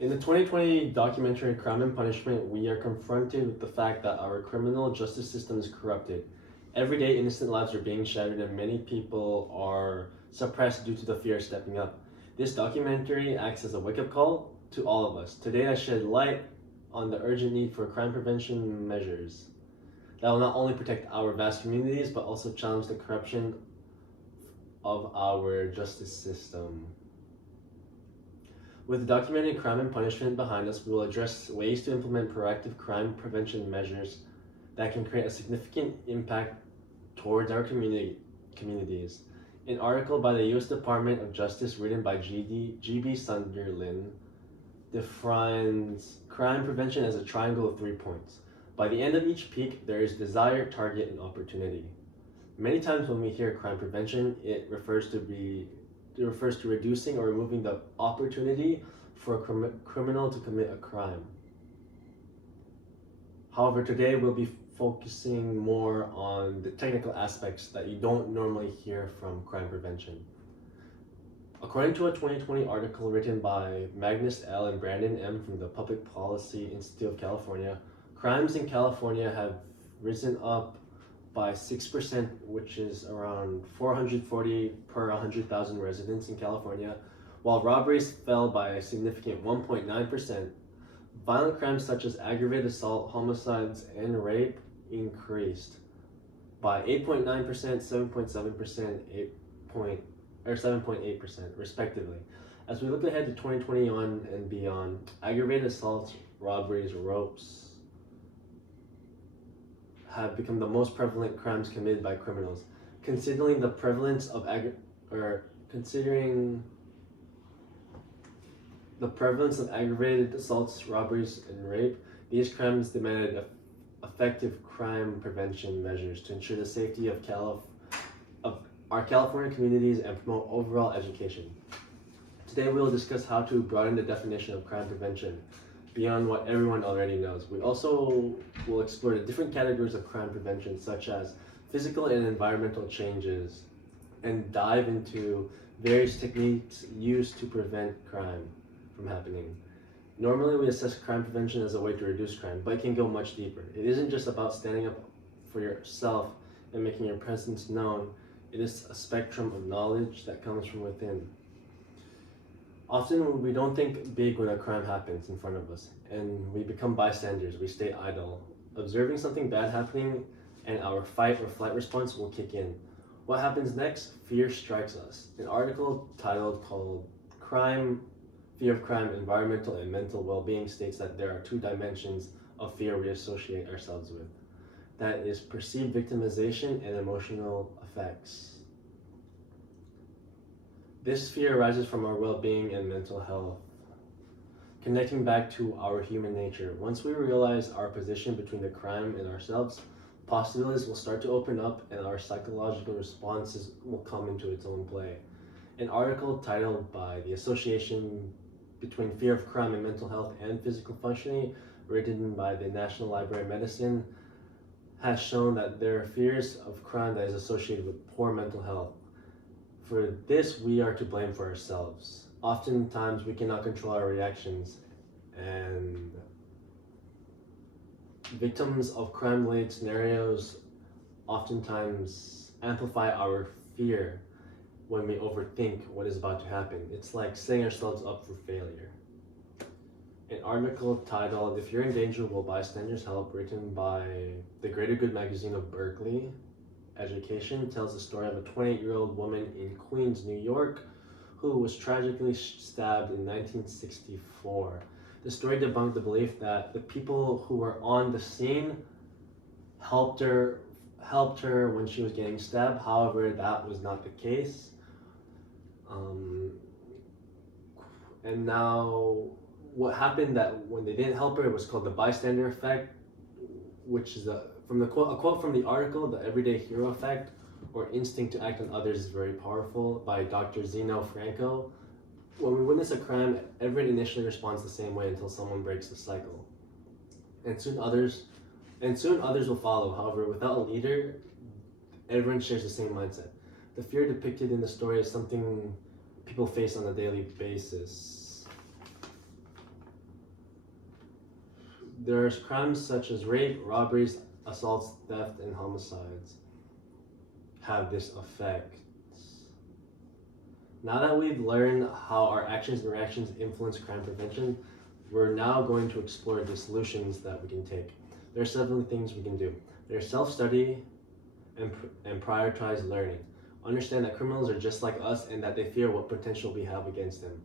In the 2020 documentary Crime and Punishment, we are confronted with the fact that our criminal justice system is corrupted. Every day, innocent lives are being shattered, and many people are suppressed due to the fear of stepping up. This documentary acts as a wake up call to all of us. Today, I shed light on the urgent need for crime prevention measures that will not only protect our vast communities but also challenge the corruption of our justice system. With the documented crime and punishment behind us, we will address ways to implement proactive crime prevention measures that can create a significant impact towards our communities. An article by the U.S. Department of Justice written by G.B. Sunderland defines crime prevention as a triangle of 3 points. By the end of each peak, there is desire, target, and opportunity. Many times when we hear crime prevention, it refers to reducing or removing the opportunity for a criminal to commit a crime. However, today we'll be focusing more on the technical aspects that you don't normally hear from crime prevention. According to a 2020 article written by Magnus L. and Brandon M. from the Public Policy Institute of California, crimes in California have risen up by 6%, which is around 440 per 100,000 residents in California, while robberies fell by a significant 1.9%. Violent crimes such as aggravated assault, homicides, and rape increased by 8.9%, 7.7%, 7.8%, respectively. As we look ahead to 2021 and beyond, aggravated assaults, robberies, rapes have become the most prevalent crimes committed by criminals. Considering the prevalence of aggravated assaults, robberies, and rape, these crimes demanded effective crime prevention measures to ensure the safety of our California communities and promote overall education. Today we will discuss how to broaden the definition of crime prevention beyond what everyone already knows. We also will explore the different categories of crime prevention, such as physical and environmental changes, and dive into various techniques used to prevent crime from happening. Normally, we assess crime prevention as a way to reduce crime, but it can go much deeper. It isn't just about standing up for yourself and making your presence known. It is a spectrum of knowledge that comes from within. Often we don't think big when a crime happens in front of us, and we become bystanders. We stay idle, observing something bad happening, and our fight or flight response will kick in. What happens next? Fear strikes us. An article called Fear of Crime, Environmental and Mental Well-Being states that there are two dimensions of fear we associate ourselves with. That is perceived victimization and emotional effects. This fear arises from our well-being and mental health. Connecting back to our human nature, once we realize our position between the crime and ourselves, possibilities will start to open up and our psychological responses will come into its own play. An article titled by the Association Between Fear of Crime and Mental Health and Physical Functioning, written by the National Library of Medicine, has shown that there are fears of crime that is associated with poor mental health. For this, we are to blame for ourselves. Oftentimes, we cannot control our reactions, and victims of crime-related scenarios oftentimes amplify our fear when we overthink what is about to happen. It's like setting ourselves up for failure. An article titled "If You're in Danger, Will Bystanders Help?" written by the Greater Good magazine of Berkeley Education tells the story of a 28-year-old woman in Queens, New York, who was tragically stabbed in 1964. The story debunked the belief that the people who were on the scene helped her when she was getting stabbed. However, that was not the case. And now, what happened that when they didn't help her, it was called the bystander effect, which is a quote from the article, "The everyday hero effect, or instinct to act on others, is very powerful," by Dr. Zeno Franco. When we witness a crime, everyone initially responds the same way until someone breaks the cycle, and soon others will follow. However, without a leader, everyone shares the same mindset. The fear depicted in the story is something people face on a daily basis. There's crimes such as rape, robberies, assaults, theft, and homicides have this effect. Now that we've learned how our actions and reactions influence crime prevention, we're now going to explore the solutions that we can take. There are several things we can do. There's self-study and prioritize learning. Understand that criminals are just like us and that they fear what potential we have against them.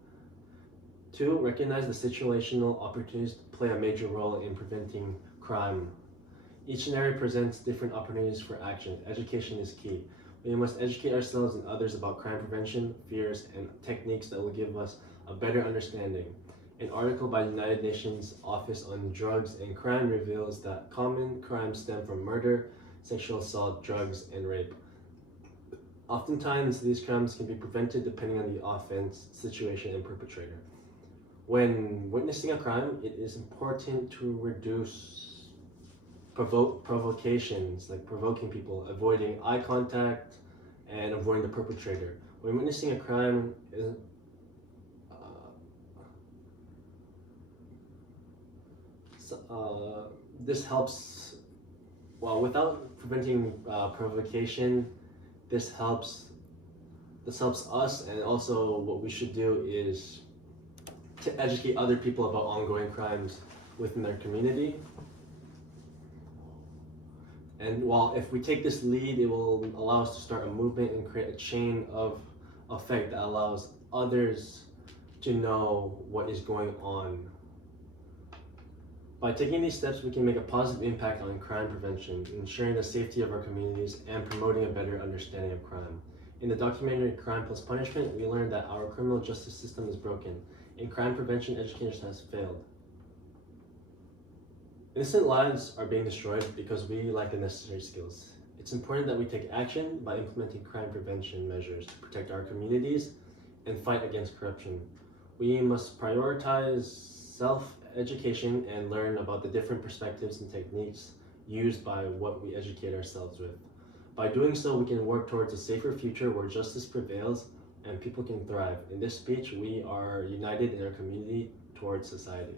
2, recognize the situational opportunities play a major role in preventing crime. Each scenario presents different opportunities for action. Education is key. We must educate ourselves and others about crime prevention, fears, and techniques that will give us a better understanding. An article by the United Nations Office on Drugs and Crime reveals that common crimes stem from murder, sexual assault, drugs, and rape. Oftentimes, these crimes can be prevented depending on the offense, situation, and perpetrator. When witnessing a crime, it is important to reduce provocations, like provoking people, avoiding eye contact, and avoiding the perpetrator. When witnessing a crime, this helps, well, without preventing provocation, this helps us, and also what we should do is to educate other people about ongoing crimes within their community. And while if we take this lead, it will allow us to start a movement and create a chain of effect that allows others to know what is going on. By taking these steps, we can make a positive impact on crime prevention, ensuring the safety of our communities and promoting a better understanding of crime. In the documentary Crime Plus Punishment, we learned that our criminal justice system is broken and crime prevention education has failed. Innocent lives are being destroyed because we lack the necessary skills. It's important that we take action by implementing crime prevention measures to protect our communities and fight against corruption. We must prioritize self-education and learn about the different perspectives and techniques used by what we educate ourselves with. By doing so, we can work towards a safer future where justice prevails and people can thrive. In this speech, we are united in our community towards society.